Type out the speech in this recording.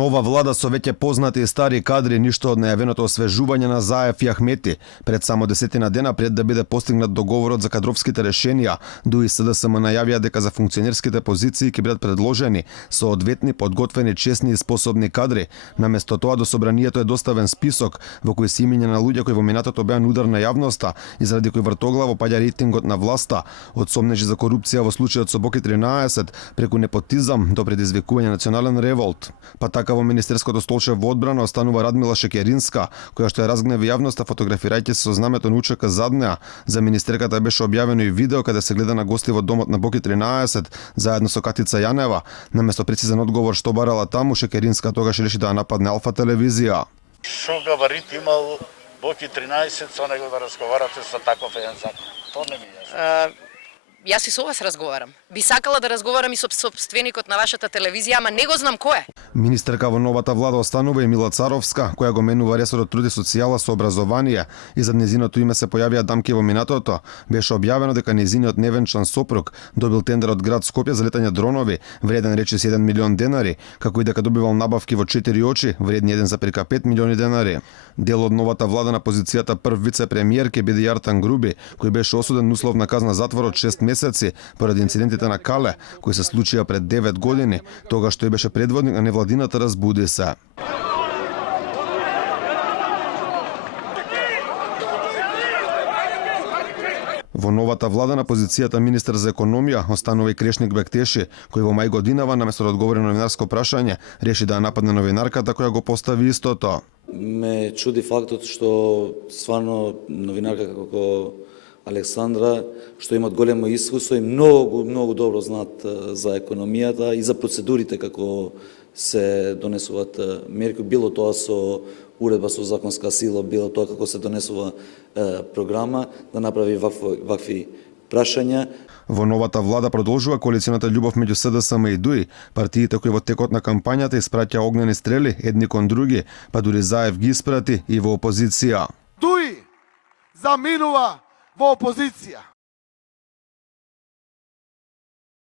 Нова влада со веќе познати и стари кадри, ништо од најавеното освежување на Заев и Ахмети, пред само 10 дена пред да биде постигнат договорот за кадровските решенија, ДУИ и СДСМ најавија дека за функционерските позиции ќе бидат предложени соодветни, подготвени, честни и способни кадри. Наместо тоа до собранието е доставен список во кој се имиња на луѓе кои во минатото беа удар на јавноста и заради кои вртоглаво паѓа рейтингот на власта, од сомнежи за корупција во случајот со Боки 13 преку непотизам до предизвикување национален револт. Така во Министерското столче во одбрана останува Радмила Шекеринска, која што ја разгневи јавноста фотографирајќи се со знамето на УЧК зад неа. За министерката беше објавено и видео каде се гледа на гости во домот на Боки 13 заедно со Катица Јанева. Наместо прецизен одговор што барала таму, Шекеринска тогаш реши да ја нападне Алфа телевизија. Што габарит имал Боки 13 со него да разговарате со таков еден закон? То не ми е. Јас и со вас разговарам. Би сакала да разговарам и со собственикот на вашата телевизија, ама не го знам кој е. Министерка во новата влада останува Емила Царовска, која го менува ресорот труд и социјала со образование, и за нејзиното име се појавија дамки во минатото. Беше објавено дека нејзиниот невенчан сопруг добил тендер од град Скопје за летање дронови, вреден речиси 1 милион денари, како и дека добивал набавки во 4 очи, вредни 1,5 милиони денари. Дел од новата влада на позицијата прв вице-премиер ќе биде Јартан Груби, кој беше осуден на условна казна затвор од 6 месеци поради инцидентите на Кале, кои се случија пред 9 години, тогаш тој беше предводник на невладината Разбуди се. Во новата влада на позицијата министер за економија останува и Крешник Бектеши, кој во мај годинава наместо да одговори на новинарско прашање, реши да ја нападне новинарката која го постави истото. Ме чуди фактот што стварно новинарка како Александра, што имат големо искуство и многу добро знаат за економијата и за процедурите како се донесуваат мерки, било тоа со уредба со законска сила, било тоа како се донесува програма, да направи вакви прашања. Во новата влада продолжува коалиционата љубов меѓу СДСМ и ДУИ, партиите кои во текот на кампањата испраќа огнени стрели едни кон други, па дури Заев ги испрати и во опозиција. ДУИ заминува во опозиција.